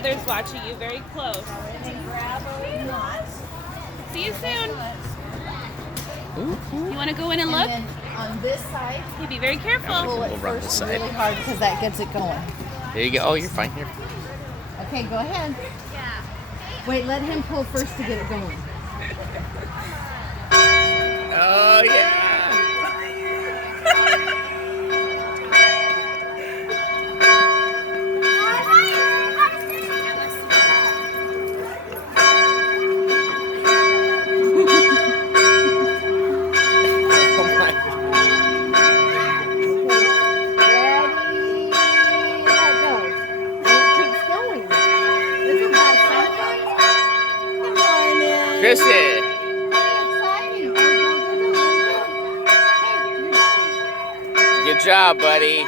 brother's watching you very close. See you soon. You want to go in and look? And then on this side, You be very careful. pull it We'll run this first side. really hard because that gets it going. There you go. Oh, you're fine here. Okay, go ahead. Wait, let him pull first to get it going. Oh, yeah. Kristen. Good job, buddy.